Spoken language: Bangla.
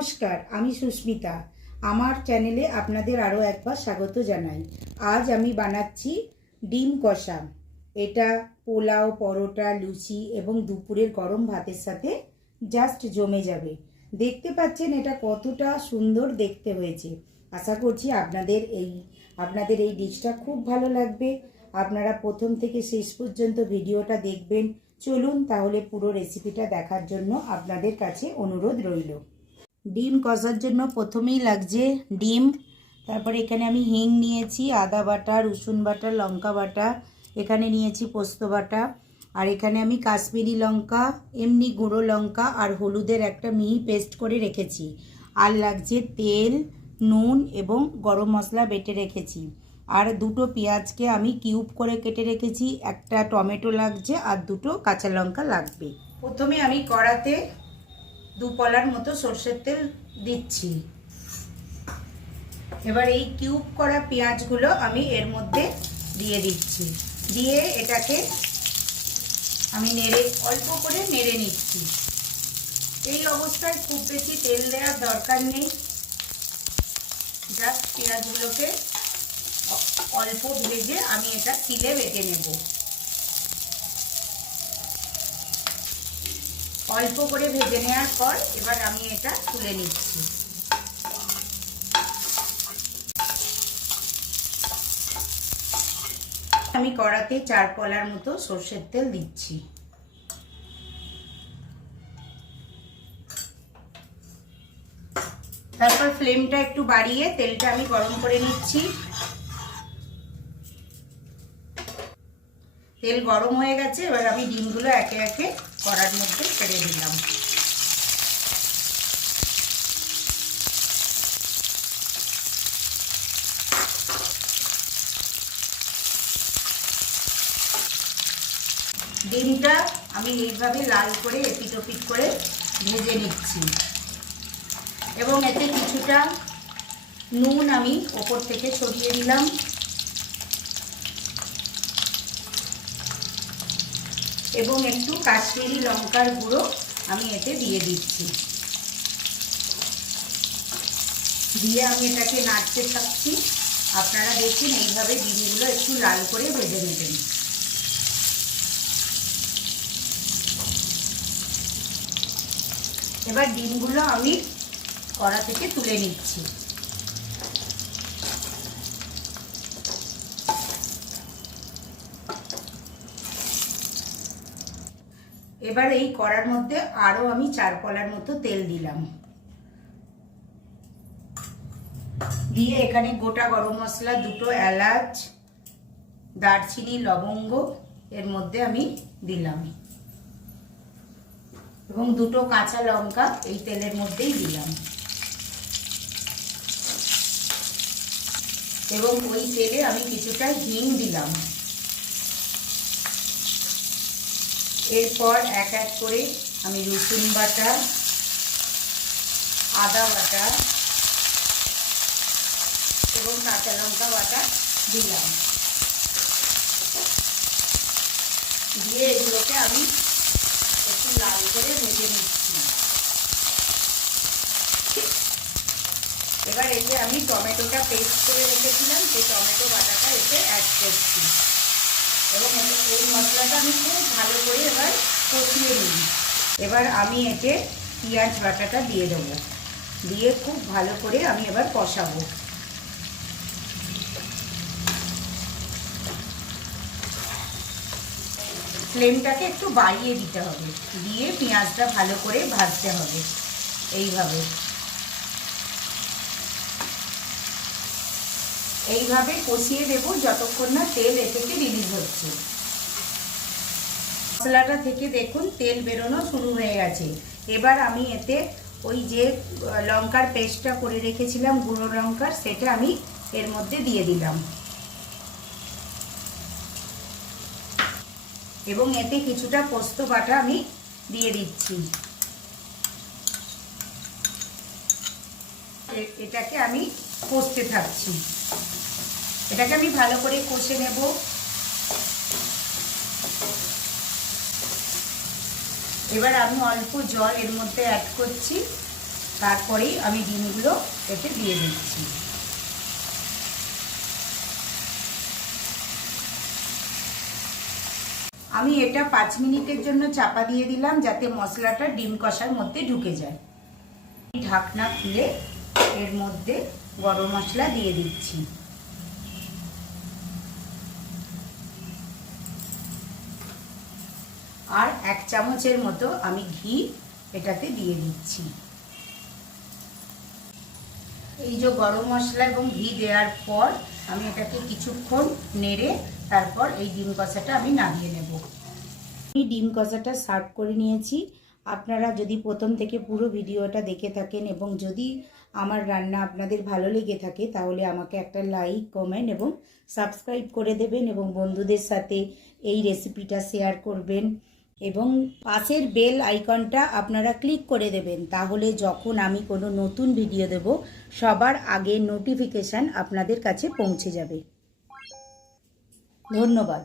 নমস্কার, আমি সুস্মিতা। আমার চ্যানেলে আপনাদের আরও একবার স্বাগত জানাই। আজ আমি বানাচ্ছি ডিম কষা। এটা পোলাও, পরোটা, লুচি এবং দুপুরের গরম ভাতের সাথে জাস্ট জমে যাবে। দেখতে পাচ্ছেন এটা কতটা সুন্দর দেখতে হয়েছে। আশা করছি আপনাদের এই ডিশটা খুব ভালো লাগবে। আপনারা প্রথম থেকে শেষ পর্যন্ত ভিডিওটা দেখবেন। চলুন তাহলে পুরো রেসিপিটা দেখার জন্য আপনাদের কাছে অনুরোধ রইল। ডিম কষার জন্য প্রথমেই লাগছে ডিম। তারপরে এখানে আমি হিং নিয়েছি, আদা বাটা, রসুন বাটা, লঙ্কা বাটা, এখানে নিয়েছি পোস্ত বাটা, আর এখানে আমি কাশ্মীরি লঙ্কা, এমনি গুঁড়ো লঙ্কা আর হলুদের একটা মিহি পেস্ট করে রেখেছি। আর লাগছে তেল, নুন এবং গরম মশলা বেটে রেখেছি। আর দুটো পেঁয়াজকে আমি কিউব করে কেটে রেখেছি, একটা টমেটো লাগছে আর দুটো কাঁচা লঙ্কা লাগবে। প্রথমে আমি কড়াতে 2 পলার মতো সরষের তেল দিচ্ছি। এবার এই কিউব করা পেঁয়াজগুলো আমি এর মধ্যে দিয়ে দিচ্ছি। দিয়ে এটাকে আমি অল্প করে নেড়ে নিচ্ছি। এই অবস্থায় খুব বেশি তেল দেওয়ার দরকার নেই, জাস্ট পেঁয়াজগুলোকে অল্প ভেজে আমি এটা শিলে বেটে নেব। অল্প করে ভেজে নেওয়ার পর এবার আমি এটা তুলে নিচ্ছি। আমি কড়াতে 4 পলার মতো সরষের তেল দিচ্ছি। তারপর ফ্লেমটা একটু বাড়িয়ে তেলটা আমি গরম করে নিচ্ছি। তেল গরম হয়ে গেছে, এবার আমি ডিমগুলো একে একে কড়ার মধ্যে ছেড়ে দিলাম। ডিমটা আমি এইভাবে লাল করে এপিট ওপিট করে ভেজে নিচ্ছি এবং এতে কিছুটা নুন আমি ওপর থেকে সরিয়ে দিলাম এবং একটু কাশ্মীরি লঙ্কার গুঁড়ো আমি এতে দিয়ে দিচ্ছি। দিয়ে আমি এটাকে নাড়তে থাকছি। আপনারা দেখুন এইভাবে ডিমগুলো একটু লাল করে ভেজে নেবেন। এবার ডিমগুলো আমি কড়া থেকে তুলে নিচ্ছি। এবার এই কড়ার মধ্যে আরো আমি 4 পলার মতো তেল দিলাম। দিয়ে এখানে গোটা গরম মশলা, 2টো এলাচ, দারচিনি, লবঙ্গ এর মধ্যে আমি দিলাম এবং 2টো কাঁচা লঙ্কা এই তেলের মধ্যেই দিলাম এবং ওই তেলে আমি কিছুটা হিং দিলাম। এরপর এক এক করে আমি রসুন বাটা, আদা বাটা এবং কাঁচা লঙ্কা বাটা দিলাম। দিয়ে এগুলোকে আমি একটু লাল করে ভেজে নিচ্ছি। এবার এতে আমি টমেটোটা পেস্ট করে রেখেছিলাম, সেই টমেটো বাটাটা এতে অ্যাড করছি এবং এই মশলাটা আমি খুব ভালো করে এবার কষিয়ে নিই। এবার আমি এতে পেঁয়াজ বাটাটা দিয়ে দেবো, দিয়ে খুব ভালো করে আমি এবার কষাবো। ফ্লেমটাকে একটু বাড়িয়ে দিতে হবে, দিয়ে পেঁয়াজটা ভালো করে ভাজতে হবে। এইভাবে কষিয়ে দেব যতক্ষণ না তেল এ থেকে রিলিজ হচ্ছে। মশলাটা থেকে দেখুন তেল বেরোনো শুরু হয়ে গেছে। এবার আমি এতে ওই যে লঙ্কার পেস্টটা করে রেখেছিলাম গুঁড়ো লঙ্কার, সেটা আমি এর মধ্যে দিয়ে দিলাম এবং এতে কিছুটা পোস্ত বাটা আমি দিয়ে দিচ্ছি। এটাকে আমি কষতে থাকছি। এটাকে আমি ভালো করে কষে নেব। এবার আমি অল্প জল এর মধ্যে অ্যাড করছি তারপরেই আমি ডিমগুলো এতে দিয়ে দিচ্ছি। আমি এটা 5 মিনিটের জন্য চাপা দিয়ে দিলাম, যাতে মশলাটা ডিম কষার মধ্যে ঢুকে যায়। ঢাকনা খুলে এর মধ্যে গরম মশলা দিয়ে দিচ্ছি। আর 1 চামচের মতো আমি ঘি এটাতে দিয়ে দিচ্ছি। এই যে গরম মশলা এবং ঘি দেওয়ার পর আমি এটাকে কিছুক্ষণ নেড়ে তারপর এই ডিম কষাটা আমি নামিয়ে নেব। আমি ডিম কষাটা সার্ভ করে নিয়েছি। আপনারা যদি প্রথম থেকে পুরো ভিডিওটা দেখে থাকেন এবং যদি আমার রান্না আপনাদের ভালো লেগে থাকে, তাহলে আমাকে একটা লাইক, কমেন্ট এবং সাবস্ক্রাইব করে দেবেন এবং বন্ধুদের সাথে এই রেসিপিটা শেয়ার করবেন এবং পাশের বেল আইকনটা আপনারা ক্লিক করে দেবেন। তাহলে যখন আমি কোনো নতুন ভিডিও দেব, সবার আগে নোটিফিকেশান আপনাদের কাছে পৌঁছে যাবে। ধন্যবাদ।